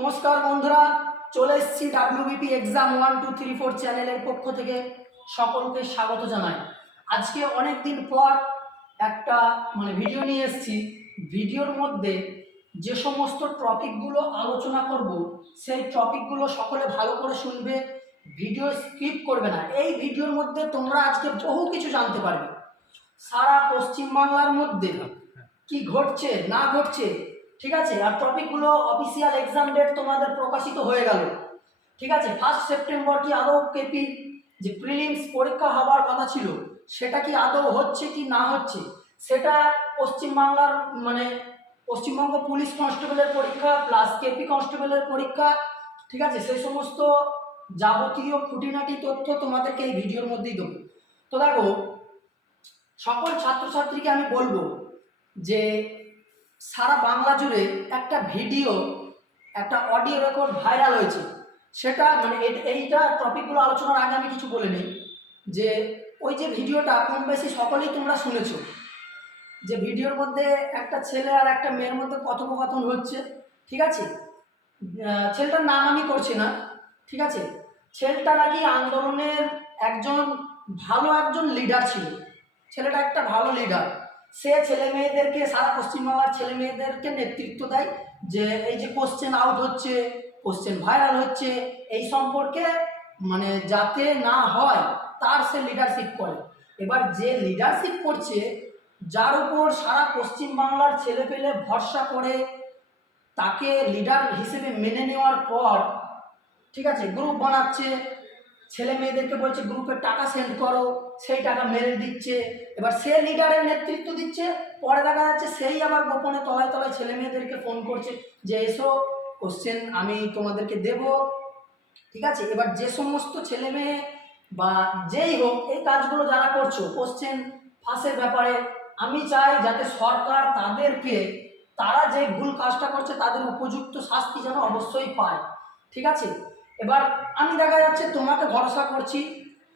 নমস্কার বন্ধুরা, চলে এসেছি ডাব্লিউবিপি এক্সাম 1 2 3 4 চ্যানেলের পক্ষ থেকে সকলকে স্বাগত জানাই। আজকে অনেক দিন পর একটা ভিডিও নিয়ে এসেছি। ভিডিওর মধ্যে যে সমস্ত টপিকগুলো আলোচনা করব সেই টপিকগুলো সকলে ভালো করে শুনবে, ভিডিও স্কিপ করবে না। এই ভিডিওর মধ্যে তোমরা আজকে বহু কিছু জানতে পারবে। সারা পশ্চিমবাংলার মধ্যে কি ঘটছে না ঘটছে, ঠিক আছে। আর টপিকগুলো অফিসিয়াল এক্সাম ডেট তোমাদের প্রকাশিত হয়ে গেল, ঠিক আছে। 1 সেপ্টেম্বর কি আদৌ কেপি যে প্রিলিমস পরীক্ষা হওয়ার কথা ছিল সেটা কি আদৌ হচ্ছে কি না হচ্ছে, সেটা পশ্চিমবাংলার পশ্চিমবঙ্গ পুলিশ কনস্টেবলের পরীক্ষা প্লাস কেপি কনস্টেবলের পরীক্ষা, ঠিক আছে। সেই সমস্ত যাবতীয় খুঁটিনাটি তথ্য তোমাদেরকে এই ভিডিওর মধ্যেই দেবো। তো দেখো, সকল ছাত্রছাত্রীকে আমি বলবো যে সারা বাংলা জুড়ে একটা ভিডিও, একটা অডিও রেকর্ড ভাইরাল হয়েছে। সেটা এইটা টপিকগুলো আলোচনার আগে আমি কিছু বলে নিই যে ওই যে ভিডিওটা কম বেশি সকলেই তোমরা শুনেছো, যে ভিডিওর মধ্যে একটা ছেলে আর একটা মেয়ের মধ্যে কথোপকথন হচ্ছে, ঠিক আছে। ছেলেটার নাম আমি করছি না, ঠিক আছে। ছেলেটা নাকি আন্দোলনের একজন লিডার ছিল। ছেলেটা একটা ভালো লিডার, সে ছেলে মেয়েদেরকে, সারা পশ্চিমবাংলার ছেলে মেয়েদেরকে নেতৃত্ব দেয় যে এই যে কোশ্চেন আউট হচ্ছে, কোশ্চেন ভাইরাল হচ্ছে, এই সম্পর্কে যাতে না হয় তার সে লিডারশিপ করে। এবার যে লিডারশিপ করছে, যার উপর সারা পশ্চিমবাংলার ছেলেপেলে ভরসা করে, তাকে লিডার হিসেবে মেনে নেওয়ার পর, ঠিক আছে, গ্রুপ বানাচ্ছে, ছেলে মেয়েদেরকে বলছে গ্রুপে টাকা সেন্ড করো, সেই টাকা মেরে দিচ্ছে। এবার সে লিডারের নেতৃত্ব দিচ্ছে, পরে দেখা যাচ্ছে সেই আবার গোপনে তলায় তলায় ছেলে মেয়েদেরকে ফোন করছে যে এসো কোশ্চেন আমি তোমাদেরকে দেব, ঠিক আছে। এবার যে সমস্ত ছেলে মেয়ে বা যেই হোক এই কাজগুলো যারা করছো কোশ্চেন ফাঁসের ব্যাপারে, আমি চাই যাতে সরকার তাদেরকে, তারা যে ভুল কাজটা করছে তাদের উপযুক্ত শাস্তি যেন অবশ্যই পায়, ঠিক আছে। এবার আমি দেখা যাচ্ছে তোমাকে ভরসা করছি,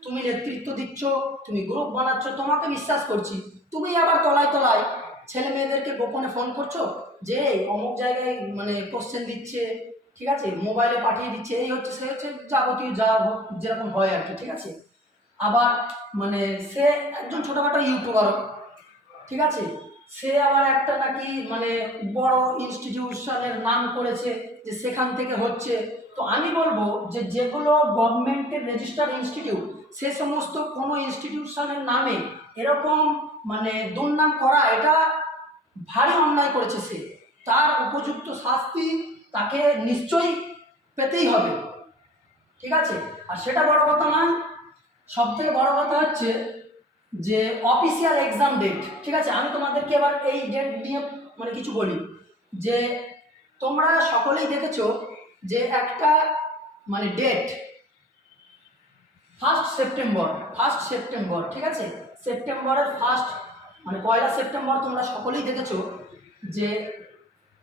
তুমি নেতৃত্ব দিচ্ছ, তুমি গ্রুপ বানাচ্ছ, তোমাকে বিশ্বাস করছি, তুমি আবার তলায় তলায় ছেলে মেয়েদেরকে গোপনে ফোন করছো যে অমুক জায়গায় কোশ্চেন দিচ্ছে, ঠিক আছে, মোবাইলে পাঠিয়ে দিচ্ছে, এই হচ্ছে সে হচ্ছে, যাবতীয় যা যেরকম হয় আর কি, ঠিক আছে। আবার সে একজন ছোটোখাটো ইউটিউবার, ঠিক আছে, সে আবার একটা নাকি বড় ইনস্টিটিউশনের নাম করেছে যে সেখান থেকে হচ্ছে। তো আমি বলবো যে যেগুলো গভর্নমেন্টের রেজিস্টার্ড ইনস্টিটিউট, সে সমস্ত কোনো ইনস্টিটিউশনের নামে এরকম দুর্নাম করা, এটা ভারী অন্যায় করেছে সে, তার উপযুক্ত শাস্তি তাকে নিশ্চয়ই পেতেই হবে, ঠিক আছে। আর সেটা বড় কথা নয়, সবথেকে বড় কথা হচ্ছে যে অফিসিয়াল এক্সাম ডেট, ঠিক আছে। আমি তোমাদেরকে এবার এই ডেট নিয়ে কিছু বলি যে তোমরা সকলেই দেখেছো যে একটা ডেট 1 সেপ্টেম্বর, ঠিক আছে। সেপ্টেম্বরের ফার্স্ট 1 সেপ্টেম্বর তোমরা সকলেই দেখেছো যে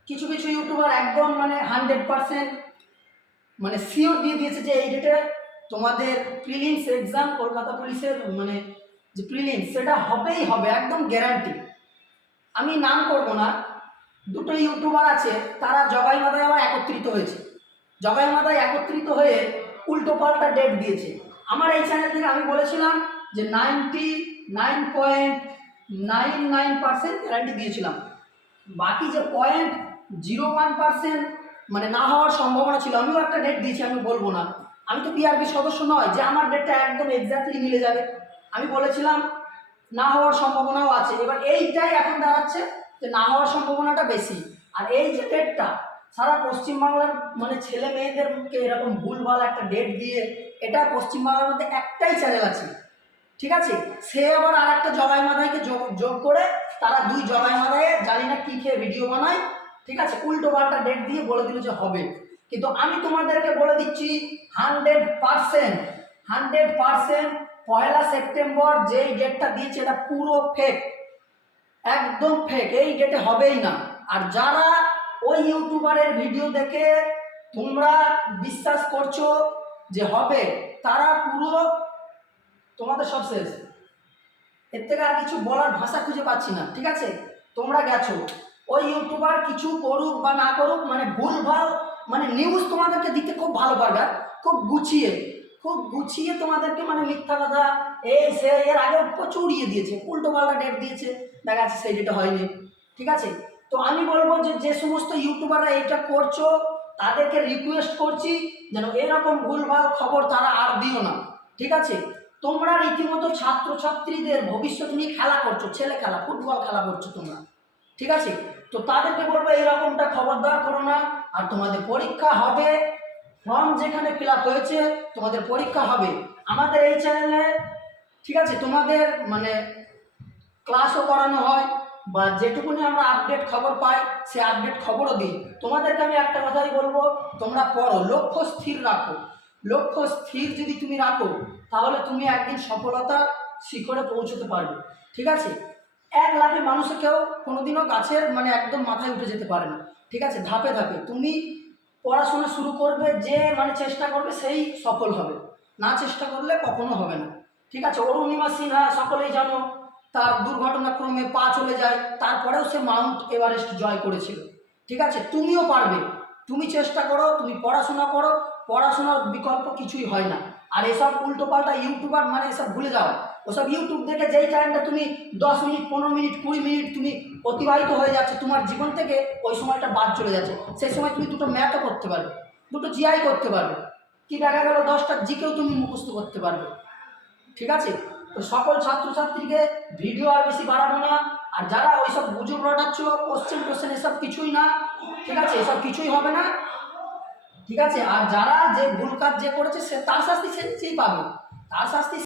কিছু কিছু ইউটিউবার একদম 100% শিওর দিয়ে দিয়েছে যে এই ডেটে তোমাদের প্রিলিমস এক্সাম কলকাতা পুলিশের যে প্রিলিমস সেটা হবেই হবে, একদম গ্যারান্টি। আমি নাম করব না, দুটো ইউটিউবার আছে, তারা জগাই মাথায় আবার একত্রিত হয়েছে, জগাই মাথায় একত্রিত হয়ে উল্টো পাল্টা ডেট দিয়েছে। আমার এই চ্যানেল থেকে আমি বলেছিলাম যে 99.99% গ্যারান্টি দিয়েছিলাম, বাকি যে 0.01% না হওয়ার সম্ভাবনা ছিল, আমিও একটা ডেট দিয়েছি, আমি বলবো না, আমি তো পিআরবি সদস্য নয় যে আমার ডেটটা একদম এক্স্যাক্টলি মিলে যাবে। আমি বলেছিলাম না হওয়ার সম্ভাবনাও আছে। এবার এইটাই এখন দাঁড়াচ্ছে যে না হওয়ার সম্ভাবনাটা বেশি। আর এই যে ডেটটা সারা পশ্চিমবাংলার ছেলে মেয়েদেরকে এরকম ভুলভাল একটা ডেট দিয়ে, এটা পশ্চিমবাংলার মধ্যে একটাই চ্যানেল আছে, ঠিক আছে। সে আবার আর একটা জগাই মাথায়কে যোগ করে, তারা দুই জগাই মাথায় জানি না কি খেয়ে ভিডিও বানায়, ঠিক আছে, উল্টো পাল্টা ডেট দিয়ে বলে দিল যে হবে। কিন্তু আমি তোমাদেরকে বলে দিচ্ছি 100% 1 সেপ্টেম্বর যেই ডেটটা দিয়েছে এটা পুরো ফেক, একদম ফেক, এই ডেটে হবেই না। আর যারা ওই ইউটিউবারের ভিডিও দেখে তোমরা বিশ্বাস করছো যে হবে, তারা পুরো তোমাদের সব শেষ। এর থেকে আর কিছু বলার ভাষা খুঁজে পাচ্ছি না, ঠিক আছে। তোমরা গেছো, ওই ইউটিউবার কিছু করুক বা না করুক, ভুলভাল মানে নিউজ তোমাদেরকে দিতে খুব ভালো পারবে, আর খুব গুছিয়ে তোমাদেরকে মানে মিথ্যা কথা এই সে এর আগে প্রচুর দিয়েছে, উল্টো পাল্টা ডেট দিয়েছে, দেখা যাচ্ছে সেই ডেটে হয়নি। ঠিক আছে, তো আমি বলবো যে যে সমস্ত ইউটিউবাররা এটা করছো তাদেরকে রিকোয়েস্ট করছি যেন এরকম ভুলভাল খবর তারা আর দিও না। ঠিক আছে, তোমরা রীতিমতো ছাত্রছাত্রীদের ভবিষ্যৎ নিয়ে খেলা করছো, ছেলে খেলা, ফুটবল খেলা করছো তোমরা। ঠিক আছে, তো তাদেরকে বলবো এরকমটা খবরদার করো না। আর তোমাদের পরীক্ষা হবে, ফর্ম যেখানে ফিল আপ হয়েছে তোমাদের পরীক্ষা হবে আমাদের এই চ্যানেলে। ঠিক আছে, তোমাদের মানে ক্লাসও করানো হয়, বা যেটুকুনি আমরা আপডেট খবর পাই সে আপডেট খবরও দিই। তোমাদেরকে আমি একটা কথাই বলবো, তোমরা পড়ো, লক্ষ্য স্থির রাখো। লক্ষ্য স্থির যদি তুমি রাখো তাহলে তুমি একদিন সফলতার শিখরে পৌঁছতে পারবে। ঠিক আছে, এক লাফে মানুষে কেউ কোনোদিনও গাছের মানে একদম মাথায় উঠে যেতে পারে না। ঠিক আছে, ধাপে ধাপে তুমি পড়াশোনা শুরু করবে, যে মানে চেষ্টা করবে সেই সফল হবে, না চেষ্টা করলে কখনো হবে না। ঠিক আছে, অরুণিমা সিনহা সকলেই জানো, তার দুর্ঘটনাক্রমে পা চলে যায়, তারপরেও সে মাউন্ট এভারেস্ট জয় করেছিল। ঠিক আছে, তুমিও পারবে, তুমি চেষ্টা করো, তুমি পড়াশোনা করো, পড়াশোনার বিকল্প কিছুই হয় না। আর এসব উল্টোপাল্টা ইউটিউবার মানে এসব ভুলে যাও, ওসব ইউটিউব দেখে যেই টাইমটা তুমি 10 মিনিট 15 মিনিট 20 মিনিট তুমি অতিবাহিত হয়ে যাচ্ছে তোমার জীবন থেকে, ওই সময়টা বাদ চলে যাচ্ছে। সেই সময় তুমি দুটো ম্যাথও করতে পারবে, দুটো জিআই করতে পারবে, কি দেখা গেল 10টা জিকেও তুমি মুখস্থ করতে পারবে। ঠিক আছে, তো সকল ছাত্রছাত্রীকে ভিডিও আর বেশি বাড়াবো না। আর যারা ওইসব গুজব রটাচ্ছ, কোশ্চেন এসব কিছুই না। ঠিক আছে, এসব কিছুই হবে না। ঠিক আছে, আর যারা যে ভুল কাজ যে করেছে সে তার শাস্তি সেই পাবে, তার শাস্তি